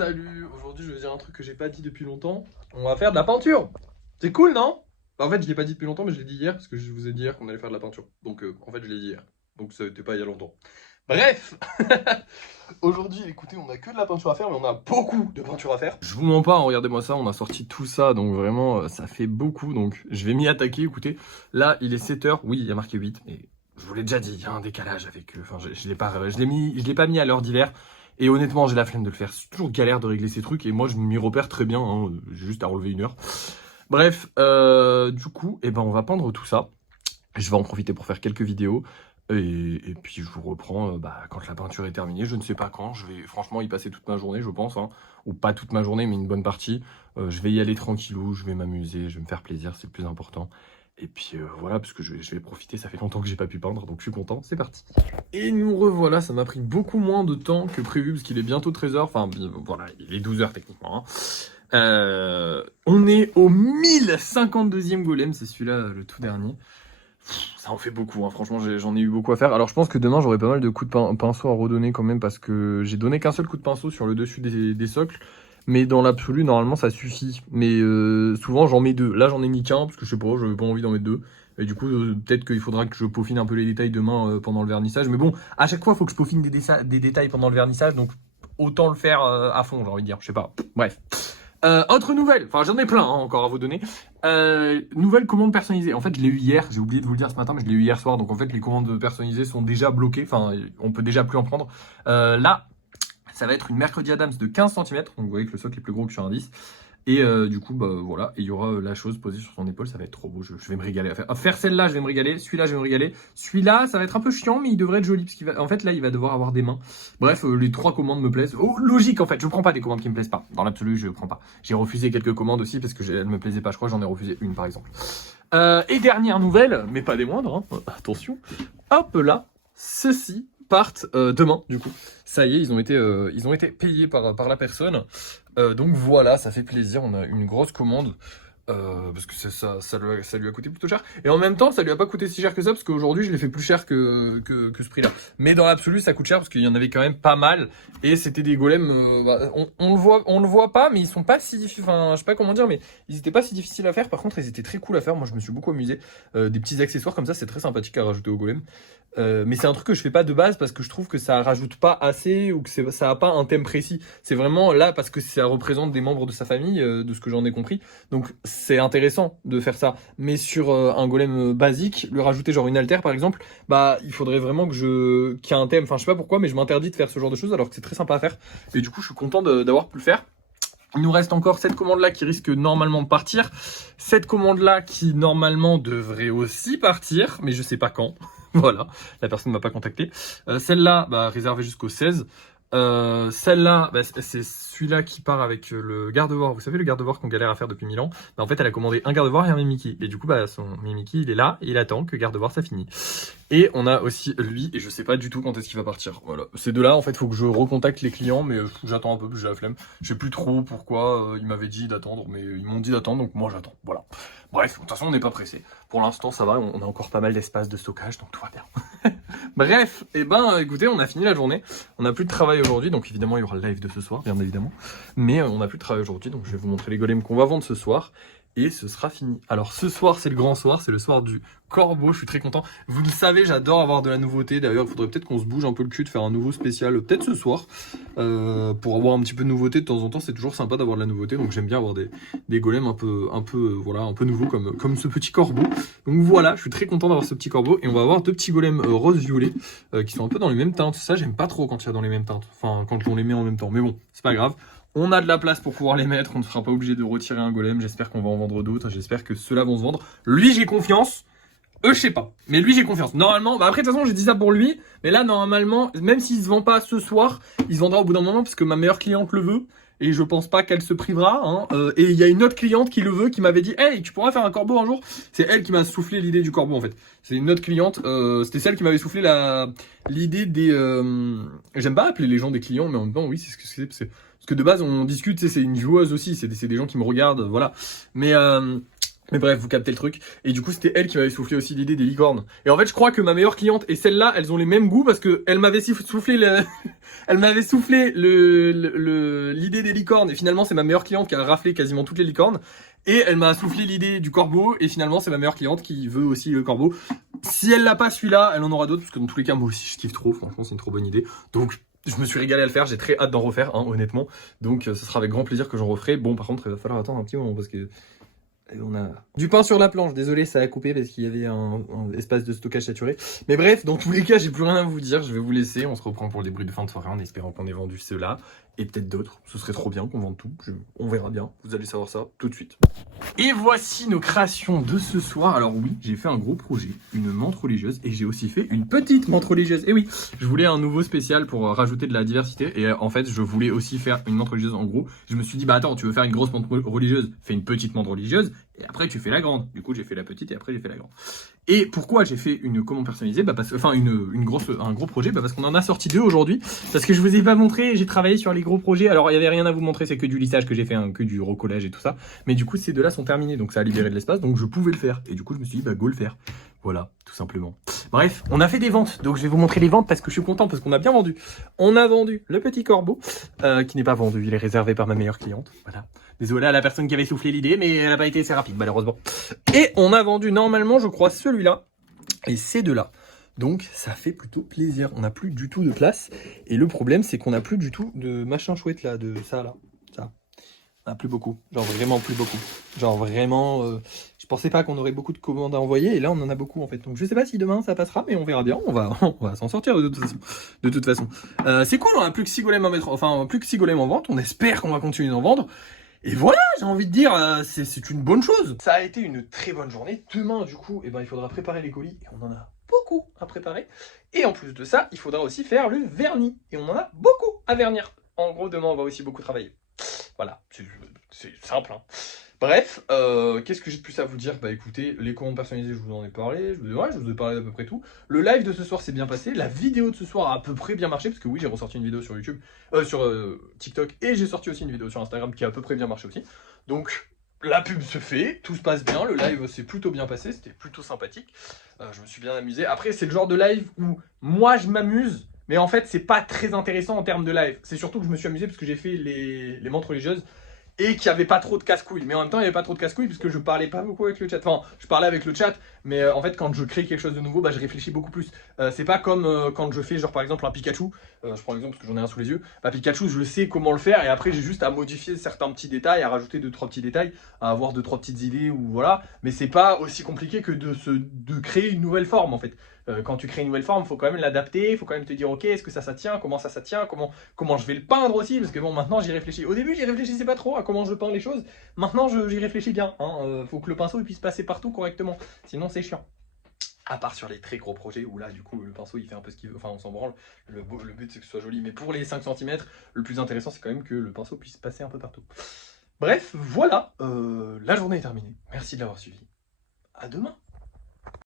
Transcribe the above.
Salut, aujourd'hui je vais dire un truc que j'ai pas dit depuis longtemps. On va faire de la peinture. C'est cool, non? Bah, en fait, je l'ai pas dit depuis longtemps, mais je l'ai dit hier parce que je vous ai dit hier qu'on allait faire de la peinture. Donc, en fait, je l'ai dit hier. Donc, ça n'était pas il y a longtemps. Bref, aujourd'hui, écoutez, on a que de la peinture à faire, mais on a beaucoup de peinture à faire. Je vous mens pas, hein, regardez-moi ça, on a sorti tout ça, donc vraiment, ça fait beaucoup. Donc, je vais m'y attaquer. Écoutez, là, il est 7h. Oui, il y a marqué 8, mais je vous l'ai déjà dit, il y a un décalage avec. Enfin, je l'ai pas mis à l'heure d'hiver. Et honnêtement, j'ai la flemme de le faire. C'est toujours galère de régler ces trucs. Et moi, je m'y repère très bien. Hein. J'ai juste à relever 1 heure. Bref, du coup, on va peindre tout ça. Je vais en profiter pour faire quelques vidéos. Et puis, je vous reprends quand la peinture est terminée. Je ne sais pas quand. Je vais franchement y passer toute ma journée, je pense. Hein. Ou pas toute ma journée, mais une bonne partie. Je vais y aller tranquillou. Je vais m'amuser. Je vais me faire plaisir. C'est le plus important. Et puis voilà, parce que je vais profiter, ça fait longtemps que j'ai pas pu peindre, donc je suis content, c'est parti. Et nous revoilà, ça m'a pris beaucoup moins de temps que prévu, parce qu'il est bientôt 13h, enfin voilà, il est 12h techniquement. Hein. On est au 1052e golem, c'est celui-là, le tout dernier. Ça en fait beaucoup, hein. Franchement j'en ai eu beaucoup à faire. Alors je pense que demain j'aurai pas mal de coups de pinceau à redonner quand même, parce que j'ai donné qu'un seul coup de pinceau sur le dessus des socles. Mais dans l'absolu, normalement, ça suffit. Mais souvent, j'en mets 2. Là, j'en ai mis qu'un, parce que je sais pas, j'avais pas envie d'en mettre 2. Et du coup, peut-être qu'il faudra que je peaufine un peu les détails demain pendant le vernissage. Mais bon, à chaque fois, il faut que je peaufine des détails pendant le vernissage. Donc, autant le faire à fond, j'ai envie de dire. Je sais pas. Bref. Autre nouvelle. Enfin, j'en ai plein encore à vous donner. Nouvelle commande personnalisée. En fait, je l'ai eu hier. J'ai oublié de vous le dire ce matin, mais je l'ai eu hier soir. Donc, en fait, les commandes personnalisées sont déjà bloquées. Enfin, on peut déjà plus en prendre. Là, ça va être une Mercredi Adams de 15 cm, donc vous voyez que le socle est plus gros que sur un 10. Et du coup, voilà, et il y aura la chose posée sur son épaule, ça va être trop beau, je vais me régaler à faire. Faire celle-là, je vais me régaler, celui-là, je vais me régaler. Celui-là, ça va être un peu chiant, mais il devrait être joli, parce en fait, là, il va devoir avoir des mains. Bref, les 3 commandes me plaisent. Oh, logique, en fait, je prends pas des commandes qui me plaisent pas. Dans l'absolu, je prends pas. J'ai refusé quelques commandes aussi, parce que elles me plaisaient pas, je crois, j'en ai refusé une, par exemple. Et dernière nouvelle, mais pas des moindres, hein, attention. Hop là, ceci partent demain, du coup. Ça y est, ils ont été payés par la personne. Donc voilà, ça fait plaisir. On a une grosse commande. Parce que ça lui a coûté plutôt cher. Et en même temps, ça lui a pas coûté si cher que ça, parce qu'aujourd'hui, je l'ai fait plus cher que ce prix-là. Mais dans l'absolu, ça coûte cher, parce qu'il y en avait quand même pas mal. Et c'était des golems, on le voit pas, mais ils sont pas si difficiles. Enfin, je sais pas comment dire, mais ils étaient pas si difficiles à faire. Par contre, ils étaient très cool à faire. Moi, je me suis beaucoup amusé. Des petits accessoires comme ça, c'est très sympathique à rajouter au golem. Mais c'est un truc que je fais pas de base parce que je trouve que ça rajoute pas assez ou que ça a pas un thème précis. C'est vraiment là parce que ça représente des membres de sa famille, de ce que j'en ai compris. Donc c'est intéressant de faire ça. Mais sur un golem basique, lui rajouter genre une altère par exemple, il faudrait vraiment qu'il y ait un thème. Enfin je sais pas pourquoi, mais je m'interdis de faire ce genre de choses alors que c'est très sympa à faire. Et du coup je suis content d'avoir pu le faire. Il nous reste encore cette commande-là qui risque normalement de partir. Cette commande-là qui normalement devrait aussi partir, mais je sais pas quand. Voilà, la personne ne m'a pas contacté. Celle-là, réservée jusqu'au 16. Celle-là, c'est celui-là qui part avec le garde-voire. Vous savez, le garde-voire qu'on galère à faire depuis 1000 ans. En fait, elle a commandé un garde-voire et un Mimiki. Et du coup, son Mimiki, il est là et il attend que garde-voire ça finit. Et on a aussi lui, et je sais pas du tout quand est-ce qu'il va partir. Voilà, ces deux-là, en fait, faut que je recontacte les clients, mais j'attends un peu, j'ai la flemme. Je sais plus trop pourquoi ils m'avaient dit d'attendre, mais ils m'ont dit d'attendre, donc moi j'attends. Voilà. Bref, de toute façon, on n'est pas pressé. Pour l'instant, ça va, on a encore pas mal d'espace de stockage, donc tout va bien. Bref, écoutez, on a fini la journée. On n'a plus de travail aujourd'hui, donc évidemment, il y aura le live de ce soir, bien évidemment. Mais on n'a plus de travail aujourd'hui, donc je vais vous montrer les golems qu'on va vendre ce soir. Et ce sera fini. Alors ce soir, c'est le grand soir, c'est le soir du corbeau, je suis très content. Vous le savez, j'adore avoir de la nouveauté. D'ailleurs, il faudrait peut-être qu'on se bouge un peu le cul de faire un nouveau spécial, peut-être ce soir. Pour avoir un petit peu de nouveauté de temps en temps, c'est toujours sympa d'avoir de la nouveauté. Donc j'aime bien avoir des golems un peu nouveaux comme ce petit corbeau. Donc voilà, je suis très content d'avoir ce petit corbeau. Et on va avoir 2 petits golems rose-violet qui sont un peu dans les mêmes teintes. Ça, j'aime pas trop quand il y a dans les mêmes teintes. Enfin, quand on les met en même temps. Mais bon, c'est pas grave. On a de la place pour pouvoir les mettre, on ne sera pas obligé de retirer un golem, j'espère qu'on va en vendre d'autres, j'espère que ceux-là vont se vendre. Lui j'ai confiance, eux je sais pas, mais lui j'ai confiance. Normalement, après de toute façon j'ai dit ça pour lui, mais là normalement, même s'il se vend pas ce soir, il se vendra au bout d'un moment parce que ma meilleure cliente le veut. Et je pense pas qu'elle se privera. Hein. Et il y a une autre cliente qui le veut, qui m'avait dit « Hey, tu pourras faire un corbeau un jour ?» C'est elle qui m'a soufflé l'idée du corbeau en fait. C'est une autre cliente. C'était celle qui m'avait soufflé l'idée des... J'aime pas appeler les gens des clients, mais en même temps, oui, c'est ce que c'est. Parce que de base, on discute, c'est une joueuse aussi. C'est des gens qui me regardent, voilà. Mais Mais bref, vous captez le truc. Et du coup, c'était elle qui m'avait soufflé aussi l'idée des licornes. Et en fait, je crois que ma meilleure cliente et celle-là, elles ont les mêmes goûts parce que elle m'avait soufflé elle m'avait soufflé l'idée des licornes. Et finalement, c'est ma meilleure cliente qui a raflé quasiment toutes les licornes. Et elle m'a soufflé l'idée du corbeau. Et finalement, c'est ma meilleure cliente qui veut aussi le corbeau. Si elle l'a pas celui-là, elle en aura d'autres. Parce que dans tous les cas, moi aussi, je kiffe trop. Franchement, c'est une trop bonne idée. Donc, je me suis régalé à le faire. J'ai très hâte d'en refaire, hein, honnêtement. Donc, ce sera avec grand plaisir que j'en referai. Bon, par contre, il va falloir attendre un petit moment parce que on a du pain sur la planche, désolé ça a coupé parce qu'il y avait un espace de stockage saturé. Mais bref, dans tous les cas, j'ai plus rien à vous dire, je vais vous laisser, on se reprend pour les bruits de fin de soirée en espérant qu'on ait vendu ceux-là et peut-être d'autres. Ce serait trop bien qu'on vende tout, on verra bien, vous allez savoir ça tout de suite. Et voici nos créations de ce soir. Alors oui, j'ai fait un gros projet, une menthe religieuse et j'ai aussi fait une petite menthe religieuse. Et oui, je voulais un nouveau spécial pour rajouter de la diversité et en fait, je voulais aussi faire une menthe religieuse en gros. Je me suis dit, bah attends, tu veux faire une grosse menthe religieuse, fais une petite menthe religieuse et après tu fais la grande. Du coup, j'ai fait la petite et après j'ai fait la grande. Et pourquoi j'ai fait une commande personnalisée, bah parce, enfin un gros projet, bah parce qu'on en a sorti 2 aujourd'hui. Parce que je vous ai pas montré, j'ai travaillé sur les gros projets. Alors il y avait rien à vous montrer, c'est que du lissage que j'ai fait, hein, que du recollage et tout ça. Mais du coup ces 2-là sont terminés, donc ça a libéré de l'espace, donc je pouvais le faire. Et du coup je me suis dit bah go le faire. Voilà, tout simplement. Bref, on a fait des ventes, donc je vais vous montrer les ventes parce que je suis content, parce qu'on a bien vendu. On a vendu le petit corbeau, qui n'est pas vendu, il est réservé par ma meilleure cliente. Voilà. Désolé à la personne qui avait soufflé l'idée, mais elle n'a pas été assez rapide, malheureusement. Et on a vendu normalement, je crois, celui-là et ces 2-là. Donc ça fait plutôt plaisir. On n'a plus du tout de place. Et le problème, c'est qu'on n'a plus du tout de machin chouette là, de ça là. Ça. On n'a plus beaucoup. Genre vraiment plus beaucoup. Genre vraiment. Je pensais pas qu'on aurait beaucoup de commandes à envoyer. Et là, on en a beaucoup en fait. Donc je sais pas si demain ça passera, mais on verra bien. On va s'en sortir de toute façon. C'est cool, on a plus que 6 golems à mettre. Enfin, plus que 6 golems en vente. On espère qu'on va continuer d'en vendre. Et voilà, j'ai envie de dire, c'est une bonne chose. Ça a été une très bonne journée. Demain, du coup, il faudra préparer les colis. Et on en a beaucoup à préparer. Et en plus de ça, il faudra aussi faire le vernis. Et on en a beaucoup à vernir. En gros, demain, on va aussi beaucoup travailler. Voilà, c'est simple, hein. Bref, qu'est-ce que j'ai de plus à vous dire? Bah écoutez, les commandes personnalisées, je vous en ai parlé, je vous ai parlé d'à peu près tout. Le live de ce soir s'est bien passé, la vidéo de ce soir a à peu près bien marché, parce que oui, j'ai ressorti une vidéo sur YouTube, sur TikTok, et j'ai sorti aussi une vidéo sur Instagram qui a à peu près bien marché aussi. Donc, la pub se fait, tout se passe bien, le live s'est plutôt bien passé, c'était plutôt sympathique. Je me suis bien amusé. Après, c'est le genre de live où moi je m'amuse, mais en fait, c'est pas très intéressant en termes de live. C'est surtout que je me suis amusé parce que j'ai fait les menthes religieuses et qu'il n'y avait pas trop de casse-couilles. Mais en même temps, il n'y avait pas trop de casse-couilles puisque je parlais pas beaucoup avec le chat. Enfin, je parlais avec le chat, mais en fait, quand je crée quelque chose de nouveau, bah, je réfléchis beaucoup plus. C'est pas comme quand je fais, genre par exemple, un Pikachu. Je prends l'exemple parce que j'en ai un sous les yeux. Bah, Pikachu, je sais comment le faire et après, j'ai juste à modifier certains petits détails, à rajouter 2-3 petits détails, à avoir 2-3 petites idées ou voilà. Mais c'est pas aussi compliqué que de créer une nouvelle forme en fait. Quand tu crées une nouvelle forme, il faut quand même l'adapter, il faut quand même te dire ok, est-ce que ça tient, comment ça tient, comment je vais le peindre aussi, parce que bon, maintenant j'y réfléchis. Au début, j'y réfléchissais pas trop à comment je peins les choses. Maintenant, j'y réfléchis bien. Faut que le pinceau il puisse passer partout correctement, sinon c'est chiant. À part sur les très gros projets où là, du coup, le pinceau il fait un peu ce qu'il veut, enfin on s'en branle. Le but c'est que ce soit joli, mais pour les 5 cm, le plus intéressant c'est quand même que le pinceau puisse passer un peu partout. Bref, voilà, la journée est terminée. Merci de l'avoir suivi. À demain.